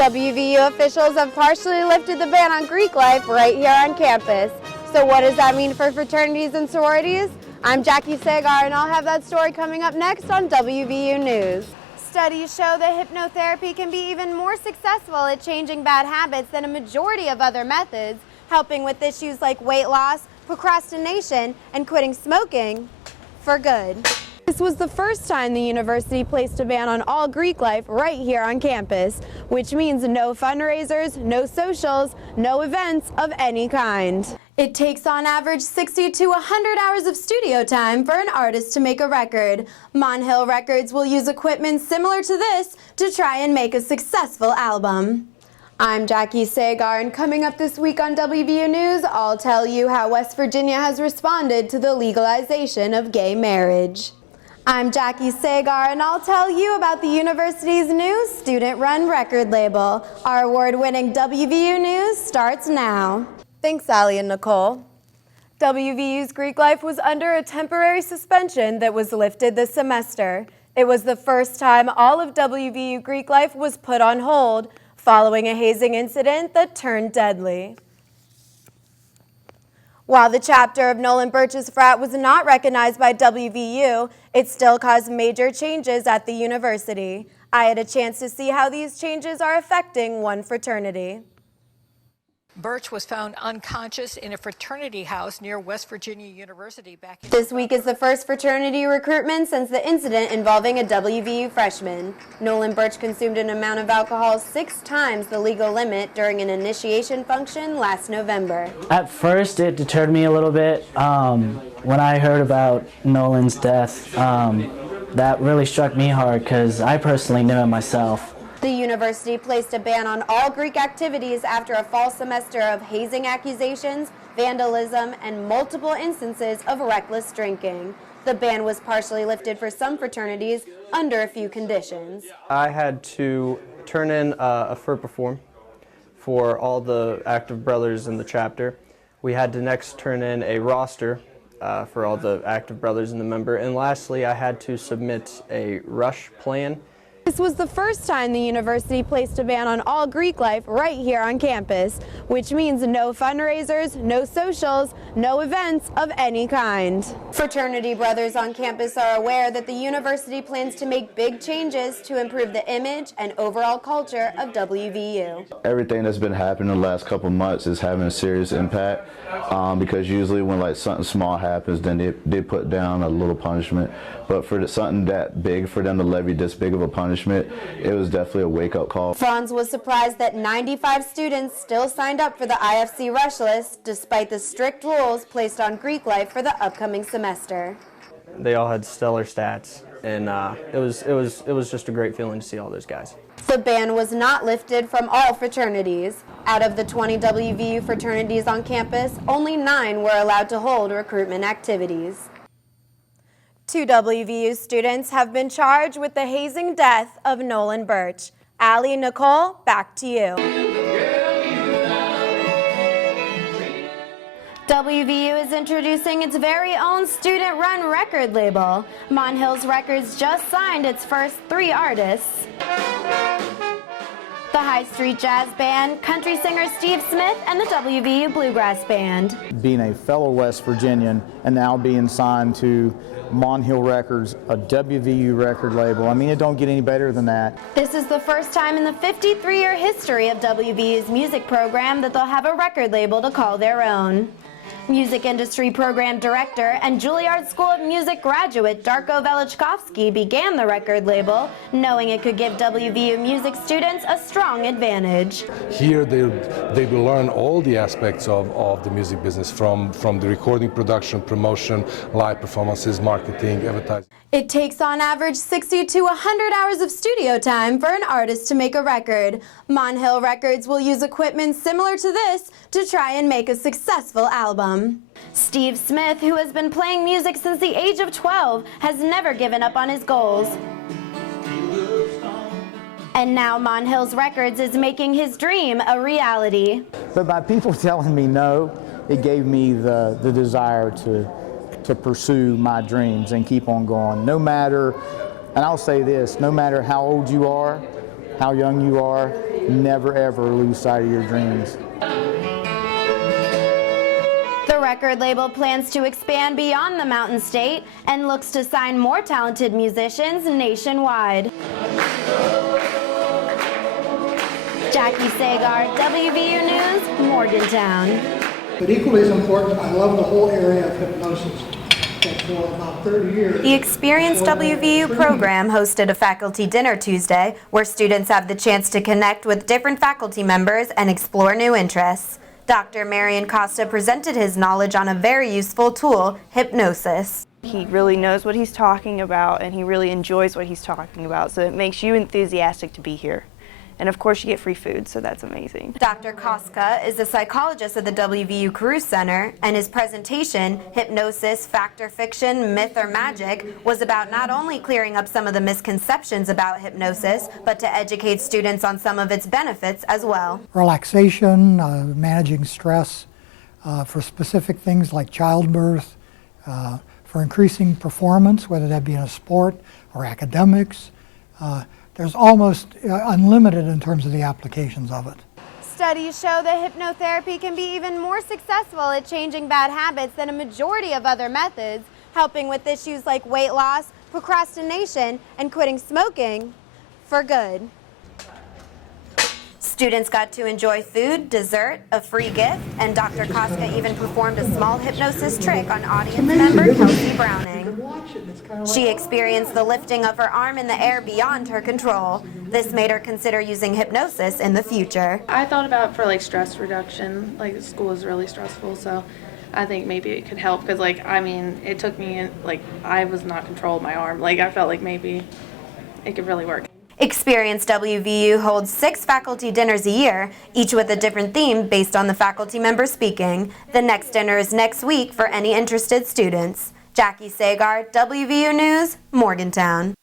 WVU officials have partially lifted the ban on Greek life right here on campus. So what does that mean for fraternities and sororities? I'm Jackie Sagar, and I'll have that story coming up next on WVU News. Studies show that hypnotherapy can be even more successful at changing bad habits than a majority of other methods, helping with issues like weight loss, procrastination, and quitting smoking for good. This was the first time the university placed a ban on all Greek life right here on campus, which means no fundraisers, no socials, no events of any kind. It takes on average 60 to 100 hours of studio time for an artist to make a record. Monhill Records will use equipment similar to this to try and make a successful album. I'm Jackie Sagar, and coming up this week on WVU News, I'll tell you how West Virginia has responded to the legalization of gay marriage. I'm Jackie Sagar, and I'll tell you about the university's new student-run record label. Our award-winning WVU News starts now. Thanks, Allie and Nicole. WVU's Greek life was under a temporary suspension that was lifted this semester. It was the first time all of WVU Greek life was put on hold following a hazing incident that turned deadly. While the chapter of Nolan Birch's frat was not recognized by WVU, it still caused major changes at the university. I had a chance to see how these changes are affecting one fraternity. Birch was found unconscious in a fraternity house near West Virginia University back in... This week is the first fraternity recruitment since the incident involving a WVU freshman. Nolan Birch consumed an amount of alcohol 6 times the legal limit during an initiation function last November. At first, it deterred me a little bit. When I heard about Nolan's death, that really struck me hard because I personally knew him myself. The university placed a ban on all Greek activities after a fall semester of hazing accusations, vandalism, and multiple instances of reckless drinking. The ban was partially lifted for some fraternities under a few conditions. I had to turn in a FERPA form for all the active brothers in the chapter. We had to next turn in a roster for all the active brothers in the member. And lastly, I had to submit a rush plan. This was the first time the university placed a ban on all Greek life right here on campus, which means no fundraisers, no socials, no events of any kind. Fraternity brothers on campus are aware that the university plans to make big changes to improve the image and overall culture of WVU. Everything that's been happening in the last couple months is having a serious impact because usually when like something small happens, then they put down a little punishment. But for something that big, for them to levy this big of a punishment, it was definitely a wake-up call. Franz was surprised that 95 students still signed up for the IFC rush list, despite the strict rules placed on Greek life for the upcoming semester. They all had stellar stats, and it was just a great feeling to see all those guys. The ban was not lifted from all fraternities. Out of the 20 WVU fraternities on campus, only 9 were allowed to hold recruitment activities. 2 WVU students have been charged with the hazing death of Nolan Birch. Allie, Nicole, back to you. WVU is introducing its very own student-run record label. Monhills Records just signed its first 3 artists. The High Street Jazz Band, country singer Steve Smith, and the WVU Bluegrass Band. Being a fellow West Virginian and now being signed to Monhill Records, a WVU record label. I mean, it don't get any better than that. This is the first time in the 53-year history of WVU's music program that they'll have a record label to call their own. Music Industry Program Director and Juilliard School of Music graduate Darko Velichkovsky began the record label, knowing it could give WVU music students a strong advantage. Here they will learn all the aspects of the music business, from the recording, production, promotion, live performances, marketing, advertising. It takes on average 60 to 100 hours of studio time for an artist to make a record. Monhill Records will use equipment similar to this to try and make a successful album. Steve Smith, who has been playing music since the age of 12, has never given up on his goals. And now Monhills Records is making his dream a reality. But by people telling me no, it gave me the desire to pursue my dreams and keep on going. No matter, and I'll say this, no matter how old you are, how young you are, never ever lose sight of your dreams. The record label plans to expand beyond the Mountain State and looks to sign more talented musicians nationwide. Jackie Sagar, WVU News, Morgantown. But equally as important, I love the whole area of hypnosis. That for about 30 years. The Experienced WVU program hosted a faculty dinner Tuesday where students have the chance to connect with different faculty members and explore new interests. Dr. Marion Costa presented his knowledge on a very useful tool, hypnosis. He really knows what he's talking about and he really enjoys what he's talking about, so it makes you enthusiastic to be here. And of course you get free food, so that's amazing. Dr. Koska is a psychologist at the WVU Carew Center, and his presentation, Hypnosis, Fact or Fiction, Myth or Magic, was about not only clearing up some of the misconceptions about hypnosis, but to educate students on some of its benefits as well. Relaxation, managing stress, for specific things like childbirth, for increasing performance, whether that be in a sport or academics. There's almost unlimited in terms of the applications of it. Studies show that hypnotherapy can be even more successful at changing bad habits than a majority of other methods, helping with issues like weight loss, procrastination, and quitting smoking for good. Students got to enjoy food, dessert, a free gift, and Dr. Koska even performed a small hypnosis trick on audience member Kelsey Browning. She experienced the lifting of her arm in the air beyond her control. This made her consider using hypnosis in the future. I thought about it for like stress reduction. Like school is really stressful, so I think maybe it could help because it took me I was not controlling my arm. I felt like maybe it could really work. Experienced WVU holds 6 faculty dinners a year, each with a different theme based on the faculty member speaking. The next dinner is next week for any interested students. Jackie Sagar, WVU News, Morgantown.